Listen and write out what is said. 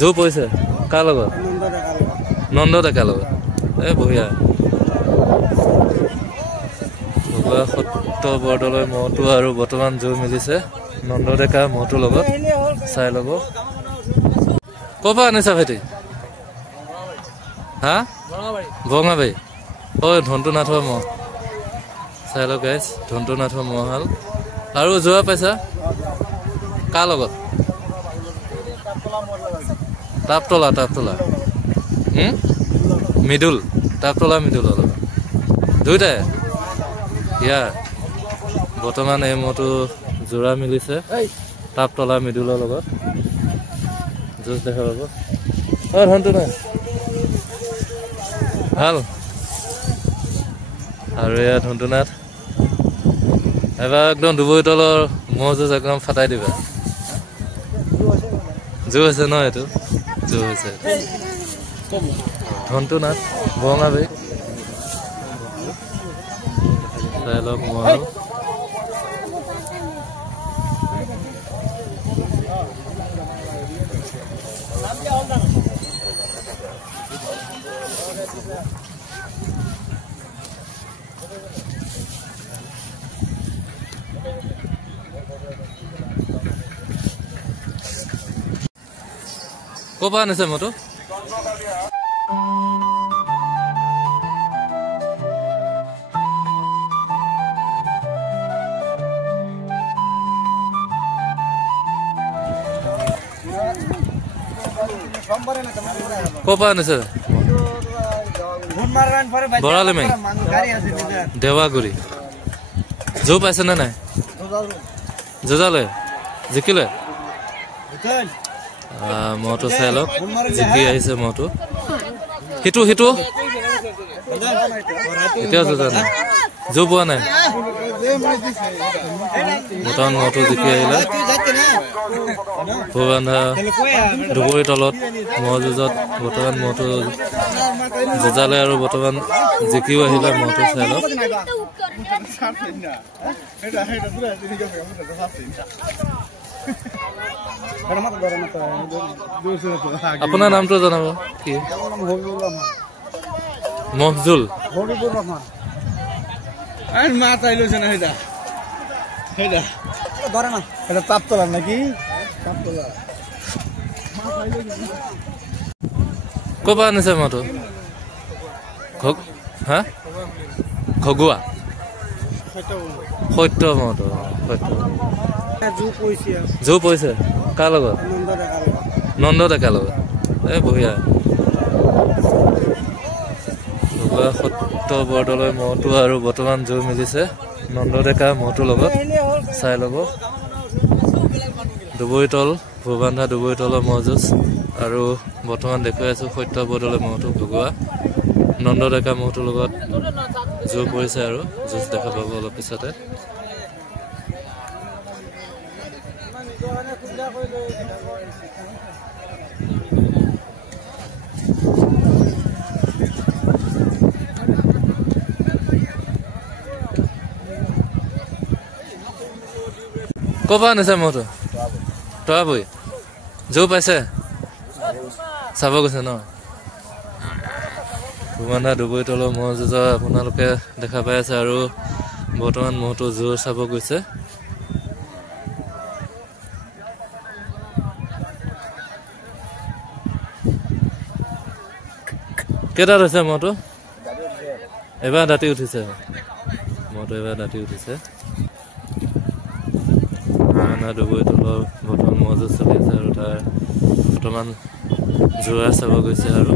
জো পৰিছে কাৰ লগত নন্দ ডেকাৰ লগত এই বঢ়িয়া ভগৱা সত্ৰ বৰদলৈ মহটো আৰু বৰ্তমান জো মিলিছে নন্দ ডেকা মহটোৰ লগত চাই ল'ব ক'ৰ পৰা আনিছা ভাইটি হা বঙাবাৰী ঐ ধনটোনাথৰ মহ চাই লওক গাইজ ধনটোনাথৰ মহাল আৰু যোৱা পাইছা কাৰ লগত টাপতলা মৃদুল টাপতলা মৃদুলৰ লগত দুয়োটাই ইয়াৰ বৰ্তমান এই মহটো যোৰা মিলিছে টাপতলা মৃদুলৰ লগত যুঁজ দেখা পাব ধনটোনাথ ভাল আৰু এয়া ধনটোনাথ এবাৰ একদম দুবৰি তলৰ মহ যুঁজ একদম ফাটাই দিবা জো হৈছে ন এইটো জো হৈছে ধনটোনাথ বঙাবাৰী চাই লওক মহাল ক'ৰ পৰা আনিছে মইতো ক'ৰ পৰা আনিছে বৰালি মাৰি দেৱাগুৰি জো পাইছে নে নাই যুঁজালে জিকিলে মহটো চাই লওক জিকি আহিছে মহটো সিটো এতিয়াও যুঁজা নাই জো পোৱা নাই বৰ্তমান মহটো জিকি আহিলে ভূবান্ধা দুবৰি তলত মহ যুঁজত বৰ্তমান মহটো যুঁজালে আৰু বৰ্তমান জিকিও আহিলে মহটো চাই লওক আপোনাৰ নামটো জনাব কি মফজুল ক'ৰ পৰা আনিছে মহটো হা খগুৱা সত্য মহটো জো পৰিছে কাৰ লগত নন্দ ডেকাৰ লগত এই বঢ়িয়া ভগৱা সত্ৰ বৰদলৈ মহটো আৰু বৰ্তমান জো মিলিছে নন্দ ডেকা মহটোৰ লগত চাই ল'ব দুবৰিতল ভূবান্ধা দুবৰিতলৰ মহ যুঁজ আৰু বৰ্তমান দেখুৱাই আছোঁ সত্য বৰদলৈ মহটো ভগৱা নন্দ ডেকা মহটোৰ লগত জো পৰিছে আৰু যুঁজ দেখা পাব অলপ পিছতে ক'ৰ পৰা আনিছে মহটো তৰাবৈ জো পাইছে চাব গৈছে ন ভূবান্ধা দুবৰি তলৰ মহ যুঁজ আপোনালোকে দেখা পাই আছে আৰু বৰ্তমান মহটো জোৰ চাব গৈছে কেইটাত হৈছে মহটো এবাৰ দাঁতি উঠিছে মহটো এবাৰ দাঁতি উঠিছে দুবৰি তলৰ বৰ্তমান মহ যুঁজ চলি আছে আৰু তাৰ বৰ্তমান জোৰা চাব গৈছে আৰু